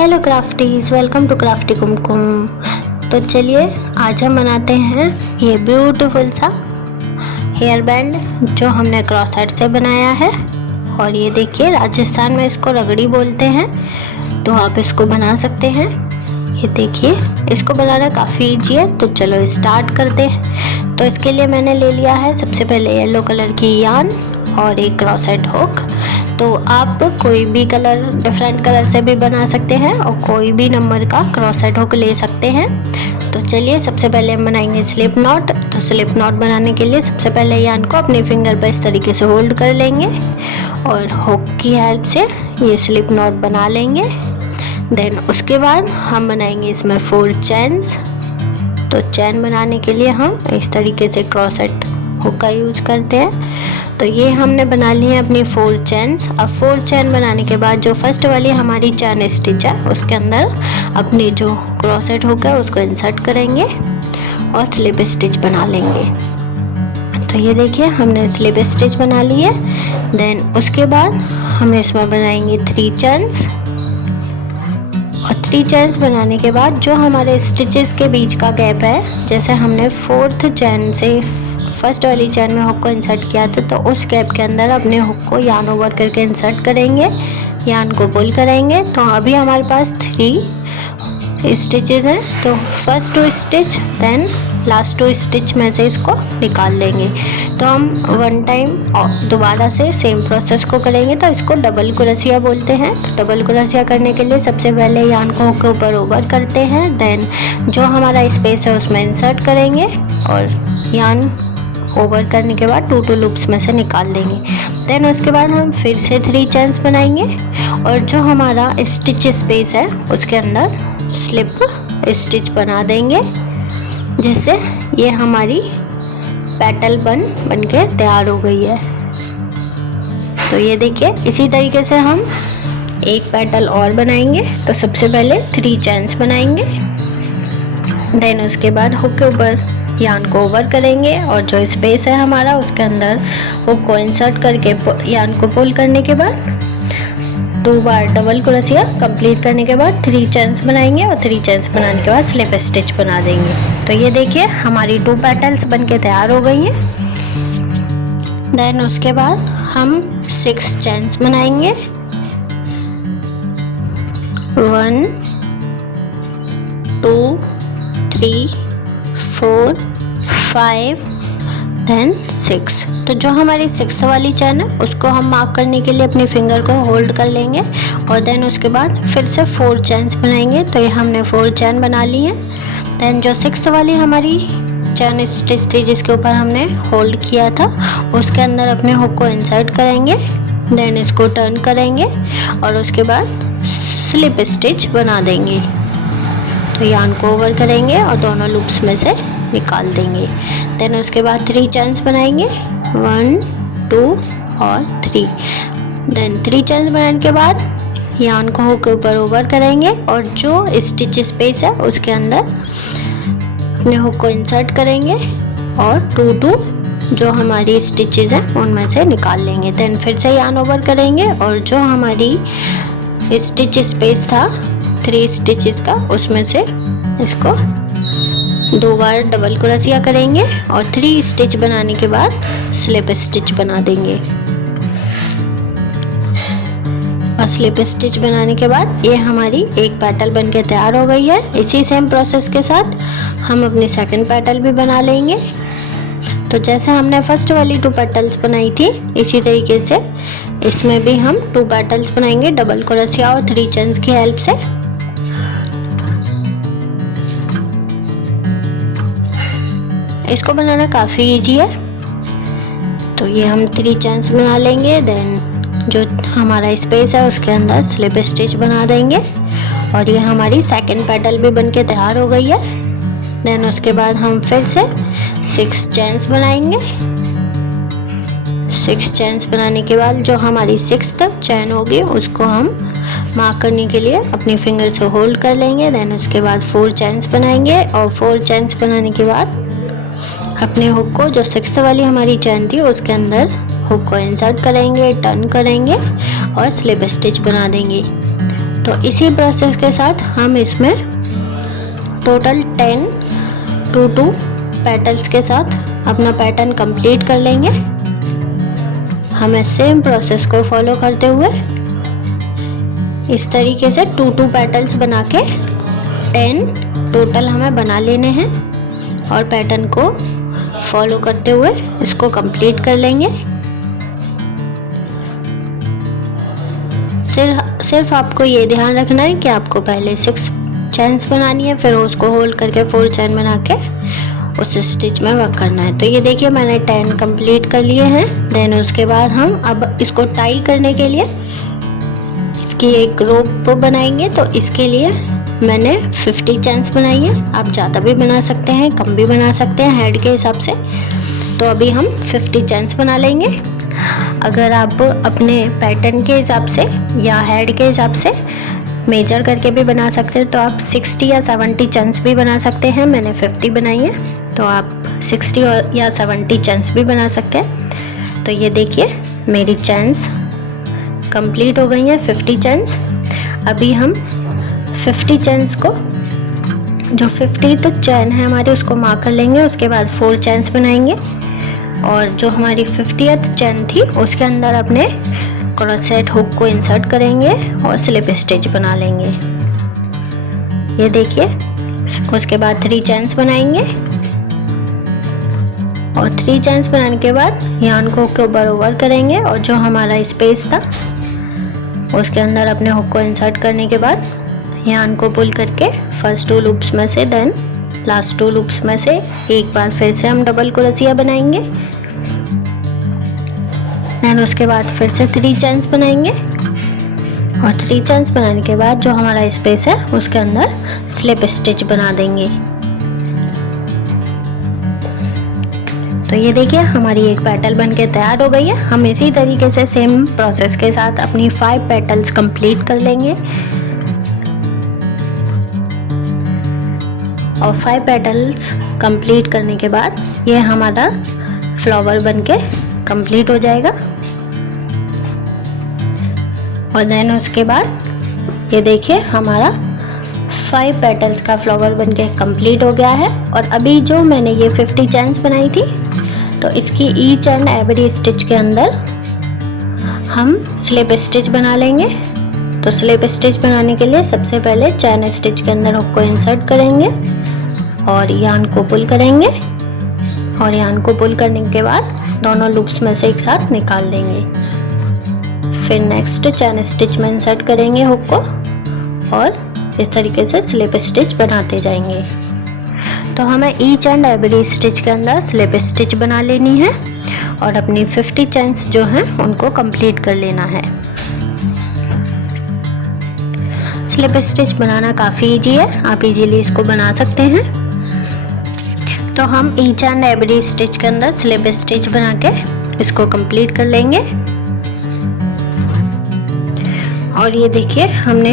Hello क्राफ्टीज, welcome to crafty कुमकुम। तो चलिए आज हम बनाते हैं ये ब्यूटीफुल सा हेयर बैंड जो हमने क्रॉस हेड से बनाया है। और ये देखिए, राजस्थान में इसको रगड़ी बोलते हैं, तो आप इसको बना सकते हैं। ये देखिए, इसको बनाना काफ़ी इजी है। तो चलो स्टार्ट करते हैं। तो इसके लिए मैंने ले लिया है सबसे पहले येलो कलर की यान और एक क्रॉस हेड हुक। तो आप कोई भी कलर, डिफरेंट कलर से भी बना सकते हैं और कोई भी नंबर का क्रॉस हेड हुक ले सकते हैं। तो चलिए सबसे पहले हम बनाएंगे स्लिप नॉट। तो स्लिप नॉट बनाने के लिए सबसे पहले यान को अपने फिंगर पर इस तरीके से होल्ड कर लेंगे और हुक की हेल्प से ये स्लिप नॉट बना लेंगे। देन उसके बाद हम बनाएंगे इसमें 4 चैन्स। तो चैन बनाने के लिए हम इस तरीके से क्रॉस हेड हुक का यूज करते हैं। तो ये हमने बना ली है अपनी 4 चैन्स। अब 4 चैन बनाने के बाद जो फर्स्ट वाली हमारी चैन स्टिच है उसके अंदर अपनी जो क्रॉस हेड हुक है उसको इंसर्ट करेंगे और स्लिप स्टिच बना लेंगे। तो ये देखिए, हमने स्लिप स्टिच बना ली है। देन उसके बाद हम इसमें बनाएंगे 3 चैन्स। और 3 चैन्स बनाने के बाद जो हमारे स्टिचेस के बीच का गैप है, जैसे हमने 4th चैन से फर्स्ट वाली चैन में हुक को इंसर्ट किया था, तो उस गैप के अंदर अपने हुक को यान ओवर करके इंसर्ट करेंगे, यान को पुल करेंगे। तो अभी हमारे पास 3 स्टिचेस हैं। तो first 2 stitch, then last 2 stitch में से इसको निकाल देंगे। तो हम 1 टाइम दोबारा से सेम प्रोसेस को करेंगे। तो इसको डबल क्रोशिया बोलते हैं। तो डबल क्रोशिया करने के लिए सबसे पहले यान को हुक के ऊपर ओवर करते हैं, देन जो हमारा स्पेस है उसमें इंसर्ट करेंगे और यान ओवर करने के बाद 2 लूप्स में से निकाल देंगे। देन उसके बाद हम फिर से 3 चैन्स बनाएंगे और जो हमारा स्टिच स्पेस है उसके अंदर स्लिप स्टिच बना देंगे, जिससे ये हमारी पेटल बन के तैयार हो गई है। तो ये देखिए, इसी तरीके से हम एक पेटल और बनाएंगे। तो सबसे पहले 3 चैन्स बनाएंगे, देन उसके बाद हुक के ऊपर यान को ओवर करेंगे और जो स्पेस है हमारा उसके अंदर हुक को इंसर्ट करके यान को पुल करने के बाद 2 बार डबल क्रोशिया कंप्लीट करने के बाद 3 चैन्स बनाएंगे और 3 चैन्स बनाने के बाद स्लिप स्टिच बना देंगे। तो ये देखिए, हमारी 2 पेटल्स बनके तैयार हो गई हैं। देन उसके बाद हम 6 चैन्स बनाएंगे। 1 2 3 4 5 देन 6। तो जो हमारी 6th वाली चैन है उसको हम मार्क करने के लिए अपनी फिंगर को होल्ड कर लेंगे और देन उसके बाद फिर से 4 चैन्स बनाएंगे। तो ये हमने 4 चैन बना ली है। देन जो 6th वाली हमारी चैन स्टिच थी जिसके ऊपर हमने होल्ड किया था, उसके अंदर अपने हुक को इंसर्ट करेंगे, देन इसको टर्न करेंगे और उसके बाद स्लिप स्टिच बना देंगे। तो यान को ओवर करेंगे और दोनों लूप्स में से निकाल देंगे। देन उसके बाद 3 चैन्स बनाएंगे, 1 2 और 3। देन 3 चैन्स बनाने के बाद यान को हुक के ऊपर ओवर करेंगे और जो स्टिच स्पेस है उसके अंदर अपने हुक को इंसर्ट करेंगे और 2 जो हमारी स्टिचेस हैं उनमें से निकाल लेंगे। देन फिर से यान ओवर करेंगे और जो हमारी स्टिच स्पेस था 3 स्टिचेस का, उसमें से इसको 2 बार डबल क्रोशिया करेंगे और 3 स्टिच बनाने के बाद स्लिप स्टिच बना देंगे। और स्लिप स्टिच बनाने के बाद ये हमारी एक पेटल बनके तैयार हो गई है। इसी सेम प्रोसेस के साथ हम अपनी सेकंड पेटल भी बना लेंगे। तो जैसे हमने फर्स्ट वाली 2 पेटल्स बनाई थी, इसी तरीके से इसमें भी हम 2 पेटल्स बनाएंगे डबल क्रोशिया और 3 चैन्स की हेल्प से। इसको बनाना काफ़ी इजी है। तो ये हम 3 चैन्स बना लेंगे, देन जो हमारा स्पेस है उसके अंदर स्लिप स्टिच बना देंगे और ये हमारी सेकंड पेटल भी बनके तैयार हो गई है। देन उसके बाद हम फिर से 6 चैन्स बनाएंगे। 6 चैन्स बनाने के बाद जो हमारी 6th चैन होगी उसको हम मार्क करने के लिए अपनी फिंगर से होल्ड कर लेंगे। देन उसके बाद 4 चैन्स बनाएंगे और 4 चैन्स बनाने के बाद अपने हुक को, जो 6th वाली हमारी चैन थी उसके अंदर हुक को इंसर्ट करेंगे, टर्न करेंगे और स्लिप स्टिच बना देंगे। तो इसी प्रोसेस के साथ हम इसमें टोटल 10 टू पेटल्स के साथ अपना पैटर्न कंप्लीट कर लेंगे। हमें सेम प्रोसेस को फॉलो करते हुए इस तरीके से 2 पेटल्स बना के 10 टोटल हमें बना लेने हैं और पैटर्न को फॉलो करते हुए इसको कंप्लीट कर लेंगे। सिर्फ आपको ये ध्यान रखना है कि आपको पहले 6 चेन्स बनानी है, फिर उसको होल्ड करके 4 चेन बना के उस स्टिच में वर्क करना है। तो ये देखिए मैंने 10 कंप्लीट कर लिए हैं। देन उसके बाद हम अब इसको टाई करने के लिए इसकी एक रोप बनाएंगे। तो इसके लिए मैंने 50 चेन्स बनाई है। आप ज़्यादा भी बना सकते हैं, कम भी बना सकते हैं हेड के हिसाब से। तो अभी हम 50 चेन्स बना लेंगे। अगर आप अपने पैटर्न के हिसाब से या हेड के हिसाब से मेजर करके भी बना सकते हैं तो आप 60 या 70 चेन्स भी बना सकते हैं। मैंने 50 बनाई है, तो आप 60 या 70 चेन्स भी बना सकते हैं। तो ये देखिए मेरी चेन्स कंप्लीट हो गई हैं, 50 चेन्स। अभी हम 50 चेन्स को, जो 50th चेन है हमारी, उसको मार्क कर लेंगे। उसके बाद 4 चेन्स बनाएंगे और जो हमारी 50th चेन थी उसके अंदर अपने क्रोशेट हुक को इंसर्ट करेंगे और स्लिप स्टिच बना लेंगे। ये देखिए, उसके बाद 3 चेन्स बनाएंगे और 3 चेन्स बनाने के बाद यार्न को हुक के ऊपर ओवर करेंगे और जो हमारा स्पेस था उसके अंदर अपने हुक को इंसर्ट करने के बाद यार्न को पुल करके फर्स्ट 2 लूप्स में से देन लास्ट 2 लूप्स में से एक बार फिर से हम डबल क्रोशिया बनाएंगे। देन उसके बाद फिर से 3 चेन्स बनाएंगे और 3 चेन्स बनाने के बाद जो हमारा स्पेस है उसके अंदर स्लिप स्टिच बना देंगे। तो ये देखिए हमारी एक पेटल बनके तैयार हो गई है। हम इसी तरीके से सेम प्रोसेस के साथ अपनी 5 पेटल्स कंप्लीट कर लेंगे और 5 पेटल्स कंप्लीट करने के बाद ये हमारा फ्लावर बनके कंप्लीट हो जाएगा। और देन उसके बाद ये देखिए हमारा 5 पेटल्स का फ्लावर बनके कंप्लीट हो गया है। और अभी जो मैंने ये 50 चेन्स बनाई थी तो इसकी ईच एंड एवरी स्टिच के अंदर हम स्लिप स्टिच बना लेंगे। तो स्लिप स्टिच बनाने के लिए सबसे पहले चैन स्टिच के अंदर हुक को इंसर्ट करेंगे और यार्न को पुल करेंगे और यार्न को पुल करने के बाद दोनों लूप्स में से एक साथ निकाल देंगे। फिर नेक्स्ट चैन स्टिच में इंसर्ट करेंगे हुक को और इस तरीके से स्लिप स्टिच बनाते जाएंगे। तो हमें ईच एंड एवरी स्टिच के अंदर स्लिप स्टिच बना लेनी है और अपनी 50 चेन्स जो हैं उनको कंप्लीट कर लेना है। स्लिप स्टिच बनाना काफ़ी इजी है, आप इजीली इसको बना सकते हैं। तो हम ईच एंड एवरी स्टिच के अंदर स्लिप स्टिच बना के इसको कंप्लीट कर लेंगे। और ये देखिए हमने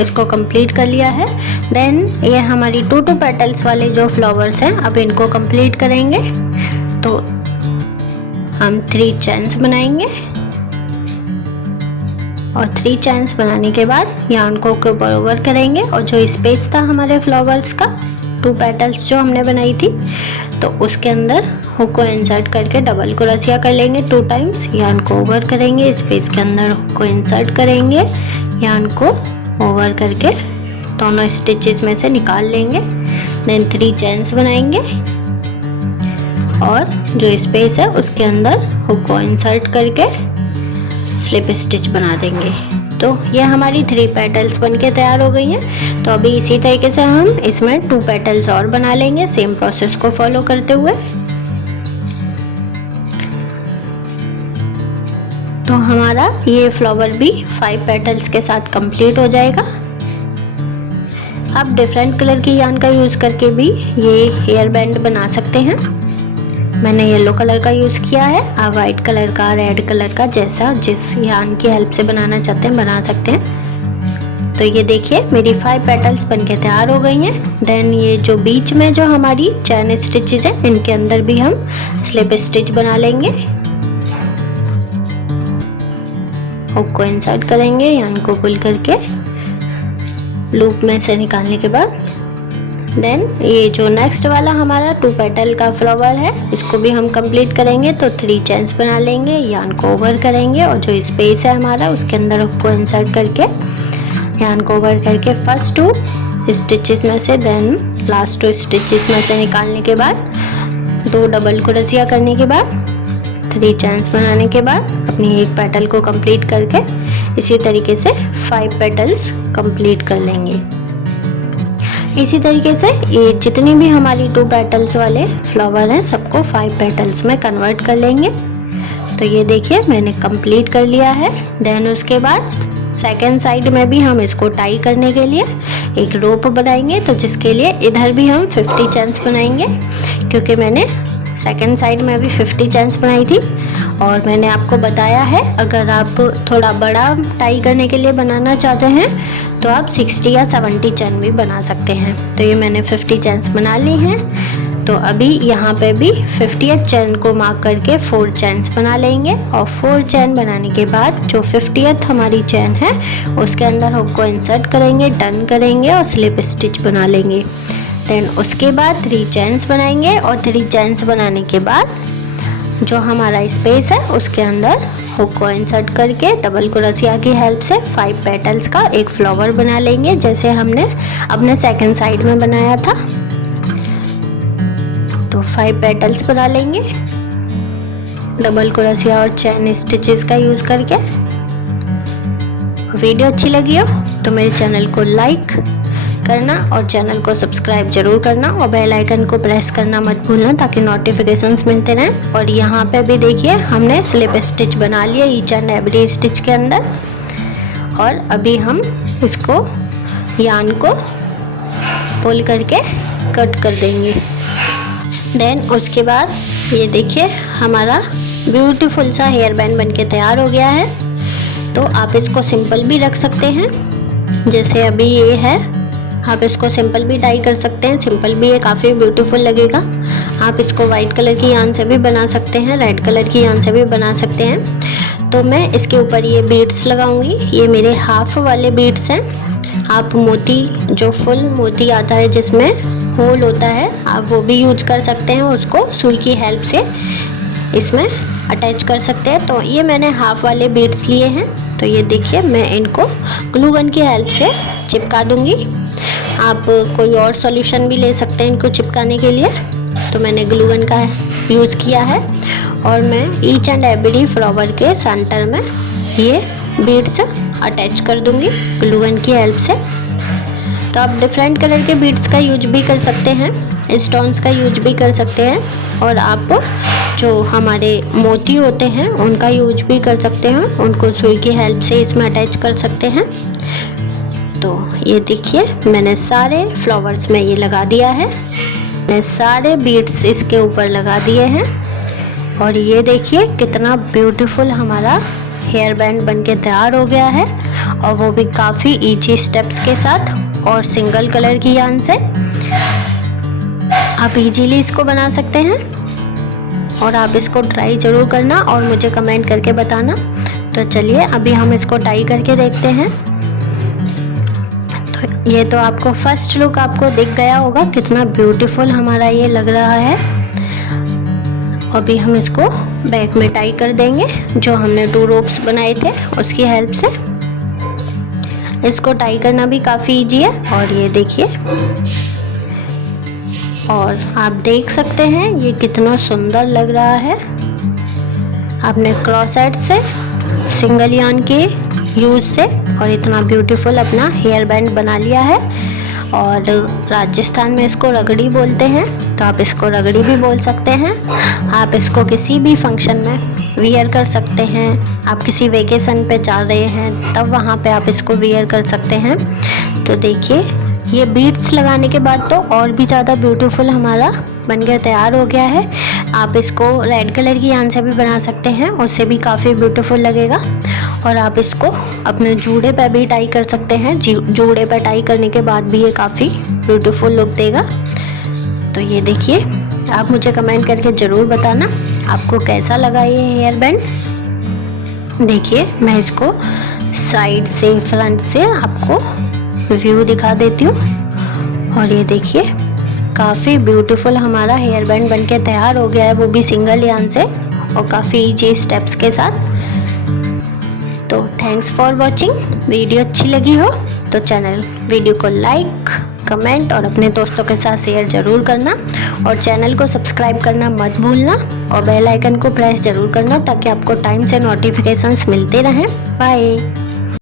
इसको कंप्लीट कर लिया है। देन ये हमारी 2 पेटल्स वाले जो फ्लावर्स हैं अब इनको कंप्लीट करेंगे। तो हम 3 चेन्स बनाएंगे और 3 चेन्स बनाने के बाद यार्न को ऊपर ओवर करेंगे और जो स्पेस था हमारे फ्लावर्स का 2 पेटल्स जो हमने बनाई थी तो उसके अंदर हुक को इंसर्ट करके डबल क्रोशिया कर लेंगे 2 टाइम्स। यार्न को ओवर करेंगे, स्पेस के अंदर हुक को इंसर्ट करेंगे, यार्न को ओवर करके दोनों स्टिचेस में से निकाल लेंगे। देन 3 चेन्स बनाएंगे और जो स्पेस है उसके अंदर हुक को इंसर्ट करके स्लिप स्टिच बना देंगे। तो ये हमारी 3 पेटल्स बनके तैयार हो गई हैं। तो अभी इसी तरीके से हम इसमें 2 पेटल्स और बना लेंगे सेम प्रोसेस को फॉलो करते हुए। तो हमारा ये फ्लावर भी 5 पेटल्स के साथ कंप्लीट हो जाएगा। आप डिफरेंट कलर की यार्न का यूज़ करके भी ये हेयर बैंड बना सकते हैं। मैंने येलो कलर का यूज़ किया है, आप वाइट कलर का, रेड कलर का, जैसा जिस यार्न की हेल्प से बनाना चाहते हैं बना सकते हैं। तो ये देखिए मेरी 5 पेटल्स बनके तैयार हो गई हैं। देन ये जो बीच में जो हमारी चैन स्टिचेस हैं इनके अंदर भी हम स्लिप स्टिच बना लेंगे। हुक को इंसर्ट करेंगे, यार्न को पुल करके लूप में से निकालने के बाद देन ये जो नेक्स्ट वाला हमारा 2 पेटल का फ्लावर है, इसको भी हम कंप्लीट करेंगे। तो 3 चेन्स बना लेंगे, यान को ओवर करेंगे और जो स्पेस है हमारा उसके अंदर हुक को इंसर्ट करके यान को ओवर करके फर्स्ट 2 स्टिचेस में से देन लास्ट 2 स्टिचेस में से निकालने के बाद 2 डबल क्रोशिया करने के बाद 3 चेन्स बनाने के बाद अपनी एक पेटल को कंप्लीट करके इसी तरीके से 5 पेटल्स कंप्लीट कर लेंगे। इसी तरीके से ये जितनी भी हमारी 2 पेटल्स वाले फ्लावर हैं सबको 5 पेटल्स में कन्वर्ट कर लेंगे। तो ये देखिए मैंने कंप्लीट कर लिया है। देन उसके बाद सेकेंड साइड में भी हम इसको टाई करने के लिए एक रोप बनाएंगे, तो जिसके लिए इधर भी हम 50 चेन्स बनाएंगे, क्योंकि मैंने सेकेंड साइड में भी 50 चेन्स बनाई थी। और मैंने आपको बताया है अगर आप थोड़ा बड़ा टाई करने के लिए बनाना चाहते हैं तो आप 60 या 70 चेन भी बना सकते हैं। तो ये मैंने 50 चेन्स बना ली हैं। तो अभी यहाँ पे भी 50th चेन को मार्क करके 4 चेन्स बना लेंगे और 4 चेन बनाने के बाद जो 50th हमारी चेन है उसके अंदर हुक को इंसर्ट करेंगे, टर्न करेंगे और स्लिप स्टिच बना लेंगे। देन उसके बाद 3 चेन्स बनाएंगे और 3 चेन्स बनाने के बाद जो हमारा स्पेस है उसके अंदर हुक को इंसर्ट करके डबल क्रोशिया की हेल्प से 5 पेटल्स का एक फ्लावर बना लेंगे, जैसे हमने अपने सेकंड साइड में बनाया था। तो 5 पेटल्स बना लेंगे डबल क्रोशिया और चेन स्टिचेस का यूज़ करके। वीडियो अच्छी लगी हो तो मेरे चैनल को लाइक करना और चैनल को सब्सक्राइब जरूर करना और बेल आइकन को प्रेस करना मत भूलना ताकि नोटिफिकेशंस मिलते रहें। और यहाँ पे भी देखिए हमने स्लिप स्टिच बना लिया ईच एंड एवरी स्टिच के अंदर। और अभी हम इसको यान को पुल करके कट कर देंगे। देन उसके बाद ये देखिए हमारा ब्यूटीफुल सा हेयर बैंड बनके तैयार हो गया है। तो आप इसको सिंपल भी रख सकते हैं, जैसे अभी ये है, आप इसको सिंपल भी टाई कर सकते हैं। सिंपल भी ये काफ़ी ब्यूटीफुल लगेगा। आप इसको वाइट कलर की यान से भी बना सकते हैं, रेड कलर की यान से भी बना सकते हैं। तो मैं इसके ऊपर ये बीड्स लगाऊंगी। ये मेरे हाफ वाले बीड्स हैं। आप मोती, जो फुल मोती आता है जिसमें होल होता है, आप वो भी यूज कर सकते हैं, उसको सुई की हेल्प से इसमें अटैच कर सकते हैं। तो ये मैंने हाफ वाले बीड्स लिए हैं। तो ये देखिए मैं इनको ग्लू गन की हेल्प से चिपका दूंगी। आप कोई और सॉल्यूशन भी ले सकते हैं इनको चिपकाने के लिए। तो मैंने ग्लू गन का यूज़ किया है और मैं ईच एंड एवरी फ्लावर के सेंटर में ये बीड्स अटैच कर दूंगी ग्लू गन की हेल्प से। तो आप डिफरेंट कलर के बीड्स का यूज भी कर सकते हैं, स्टोन्स का यूज भी कर सकते हैं, और आप जो हमारे मोती होते हैं उनका यूज भी कर सकते हैं। उनको सुई की हेल्प से इसमें अटैच कर सकते हैं। तो ये देखिए मैंने सारे फ्लावर्स में ये लगा दिया है। मैं सारे बीड्स इसके ऊपर लगा दिए हैं और ये देखिए कितना ब्यूटीफुल हमारा हेयर बैंड बनके तैयार हो गया है, और वो भी काफ़ी इजी स्टेप्स के साथ और सिंगल कलर की यान से। आप इजीली इसको बना सकते हैं और आप इसको ट्राई ज़रूर करना और मुझे कमेंट करके बताना। तो चलिए अभी हम इसको टाई करके देखते हैं। तो ये तो आपको फर्स्ट लुक आपको दिख गया होगा कितना ब्यूटीफुल हमारा ये लग रहा है। अभी हम इसको बैक में टाई कर देंगे, जो हमने 2 रोप्स बनाए थे उसकी हेल्प से। इसको टाई करना भी काफ़ी इजी है। और ये देखिए, और आप देख सकते हैं ये कितना सुंदर लग रहा है। आपने क्रॉस सेट से सिंगल यान के यूज से और इतना ब्यूटीफुल अपना हेयर बैंड बना लिया है। और राजस्थान में इसको रगड़ी बोलते हैं, तो आप इसको रगड़ी भी बोल सकते हैं। आप इसको किसी भी फंक्शन में वियर कर सकते हैं। आप किसी वेकेशन पे जा रहे हैं तब वहाँ पे आप इसको वियर कर सकते हैं। तो देखिए ये बीड्स लगाने के बाद तो और भी ज़्यादा ब्यूटीफुल हमारा बनकर तैयार हो गया है। आप इसको रेड कलर की यान से भी बना सकते हैं, उससे भी काफ़ी ब्यूटीफुल लगेगा। और आप इसको अपने जूड़े पे भी टाई कर सकते हैं। जूड़े पे टाई करने के बाद भी ये काफ़ी ब्यूटीफुल लुक देगा। तो ये देखिए, आप मुझे कमेंट करके ज़रूर बताना आपको कैसा लगा ये हेयर बैंड। देखिए मैं इसको साइड से फ्रंट से आपको व्यू दिखा देती हूँ। और ये देखिए काफ़ी ब्यूटीफुल हमारा हेयर बैंड बनके तैयार हो गया है, वो भी सिंगल यार्न से और काफ़ी इजी स्टेप्स के साथ। तो थैंक्स फॉर वॉचिंग। वीडियो अच्छी लगी हो तो वीडियो को लाइक, कमेंट और अपने दोस्तों के साथ शेयर ज़रूर करना और चैनल को सब्सक्राइब करना मत भूलना और बेल आइकन को प्रेस ज़रूर करना ताकि आपको टाइम से नोटिफिकेशंस मिलते रहें। बाय।